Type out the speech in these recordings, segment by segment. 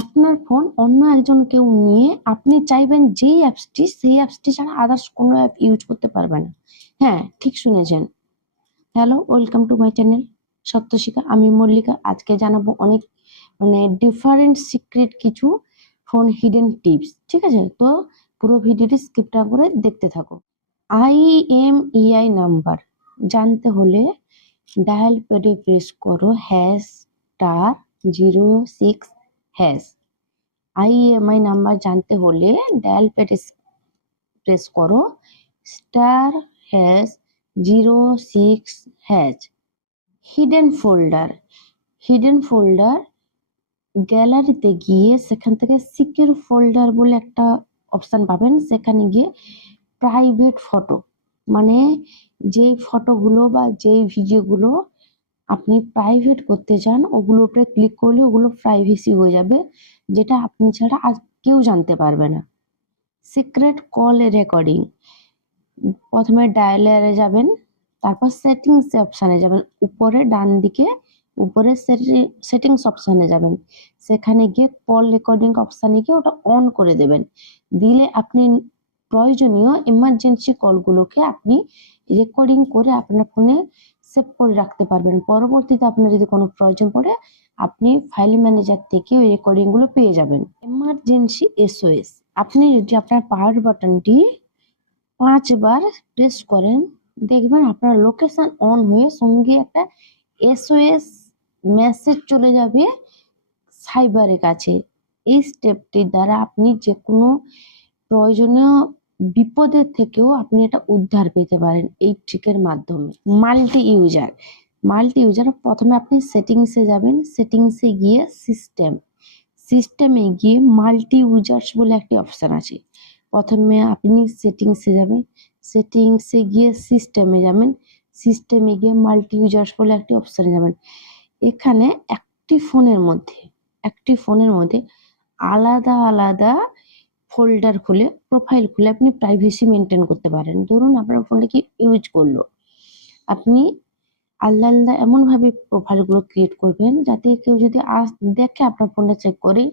আপনার ফোন অন্য একজন কেউ নিয়ে আপনি চাইবেন যেই অ্যাপসটি সেই অ্যাপসটি ছাড়া আদার্স কোনো অ্যাপ ইউজ করতে পারবে না। হ্যাঁ, ঠিক শুনেছেন। Hello, welcome to my channel Satyashikha. আমি মল্লিকা। আজকে জানাবো অনেক ডিফারেন্ট সিক্রেট কিছু ফোন হিডেন টিপস। ঠিক আছে, তো পুরো ভিডিওটি স্কিপ না করে দেখতে থাকো। IMEI নাম্বার জানতে হলে ডায়াল প্যাডে প্রেস করো #0 6#। IMEI নাম্বার জানতে হলে ডায়াল প্যাডে প্রেস করো *#0 6#। হিডেন ফোল্ডার গ্যালারিতে গিয়ে সেখান থেকে সিকিউর ফোল্ডার বলে একটা অপশন পাবেন। সেখানে গিয়ে প্রাইভেট ফটো, মানে যেই ফটোগুলো বা যেই ভিডিওগুলো আপনি প্রাইভেট করতে চান ওগুলোর উপরে ক্লিক করলে ওগুলো প্রাইভেসি হয়ে যাবে, যেটা আপনি ছাড়া আর কেউ জানতে পারবে না। সিক্রেট কল রেকর্ডিং, প্রথমে ডায়ালারে যাবেন, তারপর সেটিংস অপশানে যাবেন, উপরে ডান দিকে উপরে সেটিংস অপশানে যাবেন, সেখানে গিয়ে কল রেকর্ডিং অপশানে গিয়ে ওটা অন করে দেবেন। দিলে আপনি প্রয়োজনীয় এমার্জেন্সি কলগুলোকে আপনি রেকর্ডিং করে আপনার ফোনে সেভ করে রাখতে পারবেন। পরবর্তীতে আপনার যদি কোনো প্রয়োজন পড়ে আপনি ফাইল ম্যানেজার থেকে ওই রেকর্ডিংগুলো পেয়ে যাবেন। এমার্জেন্সি SOS, আপনি যদি আপনার পাওয়ার বাটনটি 5 বার প্রেস করেন দেখবেন আপনার লোকেশন অন হয়ে সঙ্গে একটা SOS মেসেজ চলে যাবে সাইবারের কাছে। এই স্টেপটির দ্বারা আপনি যে কোনো প্রয়োজনীয় বিপদের থেকেও আপনি এটা উদ্ধার পেতে পারেন এই ট্রিকের মাধ্যমে। মাল্টি ইউজার প্রথমে আপনি সেটিংসে যাবেন, সেটিংসে গিয়ে সিস্টেমে গিয়ে মাল্টি ইউজার্স বলে একটি অপশন আছে। প্রথমে আপনি সেটিংসে যাবেন, সেটিংসে গিয়ে সিস্টেমে যাবেন, সিস্টেমে গিয়ে মাল্টি ইউজার্স বলে একটি অপশনে যাবেন। এখানে একটি ফোনের মধ্যে আলাদা আলাদা ফোল্ডার খুলে প্রোফাইল খুলে আপনি প্রাইভেসি মেনটেন করতে পারেন। ধরুন আপনার ফোনটা কি ইউজ করলো, আপনি আলাদা আলাদা এমন ভাবে প্রোফাইল গুলো ক্রিয়েট করবেন যাতে কেউ যদি দেখে আপনার ফোনটা চেক করে,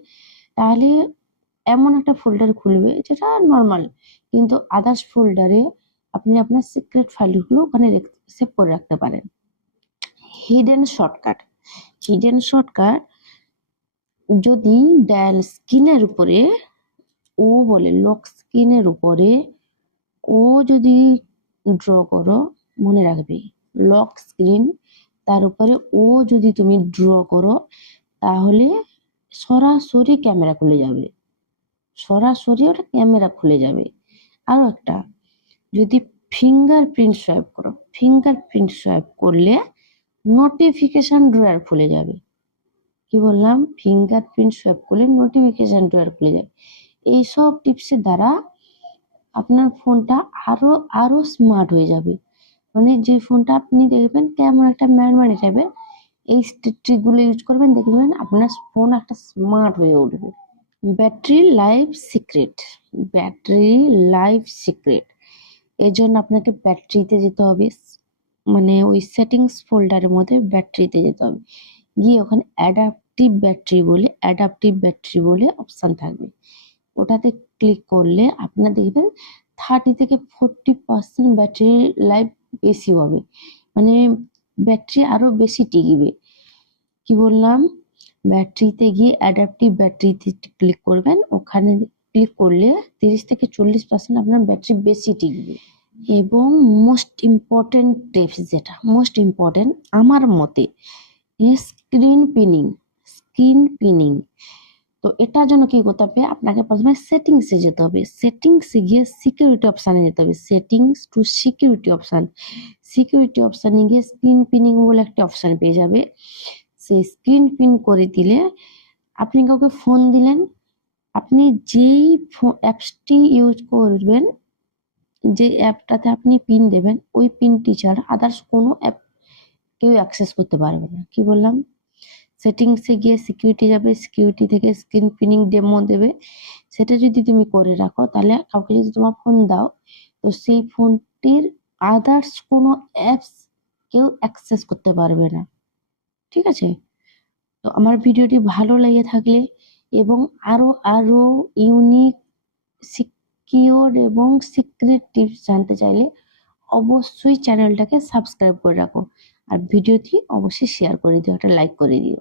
তাহলে এমন একটা ফোল্ডার খুলবে যেটা নর্মাল, কিন্তু আদার্স ফোল্ডারে আপনি আপনার সিক্রেট ফাইলগুলো ওখানে সেভ করে রাখতে পারেন। হিডেন শর্টকাট যদি ডায়াল স্ক্রিনের উপরে ও বলে লক স্ক্রিনের উপরে ও যদি ড্র করো, মনে রাখবে লক স্ক্রিন, তার উপরে ও যদি তুমি ড্র করো তাহলে সরাসরি ক্যামেরা খুলে যাবে, সরাসরি ওটা ক্যামেরা খুলে যাবে। আরো একটা, যদি ফিঙ্গারপ্রিন্ট সোয়াইপ করলে নোটিফিকেশন ড্রয়ার খুলে যাবে। কি বললাম? ফিঙ্গারপ্রিন্ট সোয়াইপ করলে নোটিফিকেশন ড্রয়ার খুলে যাবে। এইসব টিপসের দ্বারা আপনার ফোনটা আরো স্মার্ট হয়ে যাবে। মানে যে ফোনটা আপনি দেখবেন কেমন একটা ম্যানমানি টাইপের, এই ট্রিকগুলো ইউজ করবেন, দেখবেন আপনার ফোন একটা স্মার্ট হয়ে উঠবে। ব্যাটারি লাইফ সিক্রেট, এর জন্য আপনাকে ব্যাটারিতে যেতে হবে, মানে ওই সেটিংস ফোল্ডারের মধ্যে ব্যাটারিতে যেতে হবে, গিয়ে ওখানে অ্যাডাপটিভ ব্যাটারি বলে অপশন থাকবে, ওটাতে ক্লিক করলে আপনার দেখবেন 30 থেকে 40% ব্যাটারি লাইফ বেশি হবে, মানে ব্যাটারি আরো বেশি টিকবে। কি বললাম? ব্যাটারিতে গিয়ে অ্যাডাপটিভ ব্যাটারিতে ক্লিক করবেন, ওখানে ক্লিক করলে 30 থেকে 40% আপনার ব্যাটারি বেশি টিকবে। এবং মোস্ট ইম্পর্টেন্ট আমার মতে স্ক্রিন পিনিং। তো এটার জন্য কি করতে হবে, আপনাকে প্রথমে সেটিংসে যেতে হবে, সেটিংসে গিয়ে সিকিউরিটি অপশানে যেতে হবে, সিকিউরিটি অপশানে গিয়ে স্ক্রিন পিনিং বলে একটা অপশান পেয়ে যাবে। সেই স্ক্রিন পিন করে দিলে আপনি কাউকে ফোন দিলেন, আপনি যেই অ্যাপসটি ইউজ করবেন, যে অ্যাপটাতে আপনি পিন দেবেন, ওই পিনটি ছাড়া আদার্স কোনো অ্যাপ কেউ অ্যাক্সেস করতে পারবে না। কি বললাম? সেটিংসে গিয়ে সিকিউরিটি যাবে, সিকিউরিটি থেকে স্ক্রিন পিনিং ডেমো দেবে, সেটা যদি তুমি করে রাখো তাহলে কাউকে যদি তোমার ফোন দাও তো সেই ফোনটির আদার্স কোনো অ্যাপস কেউ অ্যাক্সেস করতে পারবে না। ঠিক আছে? তো আমার ভিডিওটি ভালো লেগে থাকলে এবং আরো আরো ইউনিক, সিকিউর এবং সিক্রেট টিপস জানতে চাইলে অবশ্যই চ্যানেলটাকে সাবস্ক্রাইব করে রাখো। আর ভিডিওটি অবশ্যই শেয়ার করে দিও, একটা লাইক করে দিও।